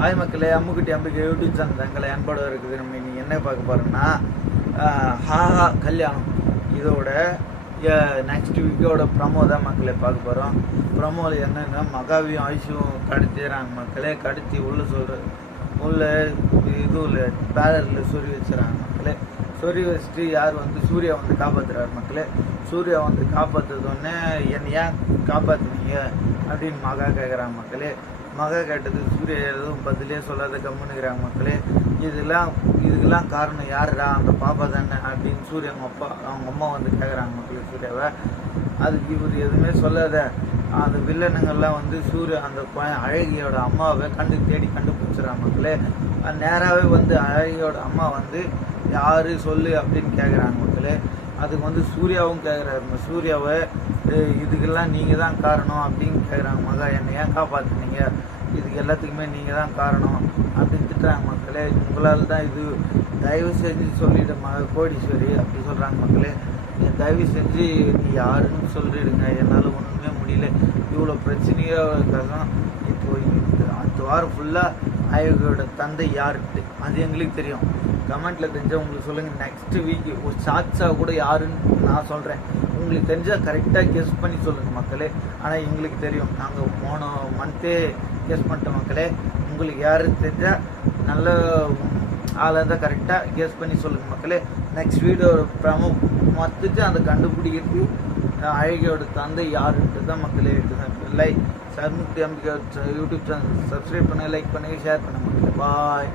Hi மக்களே, அம்முக்குட்டி அம்பிக்கை YouTube channel தங்களை அன்போட இருக்குது. நம்ம இன்னைக்கு என்ன பார்க்க போகிறோம்னா, ஹாஹா கல்யாணம் இதோட நெக்ஸ்ட் வீக்கோட ப்ரமோ தான் மக்களே பார்க்க போகிறோம். ப்ரமோவில் என்னென்னா, மகாவியும் ஐஷுவும் கடத்திடுறாங்க மக்களே. கடத்தி உள்ள இதுவில் பேலரில் சொறி வச்சுறாங்க மக்களே. சொறி வச்சுட்டு யார் சூர்யா காப்பாற்றுறாரு மக்களே. சூர்யா காப்பாற்றுறதோடனே என்னை ஏன் காப்பாற்றுனீங்க அப்படின்னு மகா கேட்குறாங்க மக்களே. மகா கேட்டது சூர்யா எதுவும் பதிலே சொல்லாத கம்முனுக்கிறாங்க மக்களே. இதுக்கெல்லாம் காரணம் யாருடா, அந்த பாப்பா தானே அப்படின்னு சூர்யா அவங்க அம்மா கேட்குறாங்க மக்களே சூர்யாவை. அதுக்கு இவர் எதுவுமே சொல்லாத அந்த வில்லனுங்கள்லாம் சூர்யா அந்த அழகியோட அம்மாவை தேடி கண்டுபிடிச்சிடறாங்க மக்களே. நேராகவே அழகியோட அம்மா யாரு சொல்லு அப்படின்னு கேட்குறாங்க மக்களே. அதுக்கு சூர்யாவும் கேட்குறாரு சூர்யாவை, இதுக்கெல்லாம் நீங்கள் தான் காரணம் அப்படின்னு கேட்குறாங்க. மகா என்னை ஏன் காப்பாற்றுனீங்க, இதுக்கு எல்லாத்துக்குமே நீங்கள் தான் காரணம் அப்படின்னு திட்டுறாங்க மக்களே. உங்களால் தான் இது, தயவு செஞ்சு சொல்லிவிட கோடீஸ்வரி அப்படி சொல்கிறாங்க மக்களே. தயவு செஞ்சு நீ யாருன்னு சொல்லிடுங்க, என்னால் ஒன்றுமே முடியல, இவ்வளோ பிரச்சனையாக. இப்போ அடுத்த வாரம் ஃபுல்லாக அழகியோட தந்தை யாருட்டு அது எங்களுக்கு தெரியும். கமெண்ட்டில் தெரிஞ்சால் உங்களுக்கு சொல்லுங்கள். நெக்ஸ்ட் வீக் ஒரு ஷார்ட்ஸாக கூட யாருன்னு நான் சொல்கிறேன். உங்களுக்கு தெரிஞ்சால் கரெக்டாக கெஸ் பண்ணி சொல்லுங்கள் மக்களே. ஆனால் எங்களுக்கு தெரியும், நாங்கள் போன மந்த்தே கெஸ் பண்ணிட்டோம் மக்களே. உங்களுக்கு யாருன்னு தெரிஞ்சால் நல்ல ஆளாக இருந்தால் கரெக்டாக கெஸ் பண்ணி சொல்லுங்கள் மக்களே. நெக்ஸ்ட் வீடியோ மொத்தத்து அந்த கண்டுபிடிக்கிறது அழகியோட தந்தை யாருன்ட்டு தான் மக்களே இருக்குது. லைக் சர்முக்தி அம்பிகை யூடியூப் சேனல் சப்ஸ்கிரைப் பண்ணுங்கள், லைக் பண்ணுங்கள், ஷேர் பண்ணுங்கள் மக்களே. பாய்.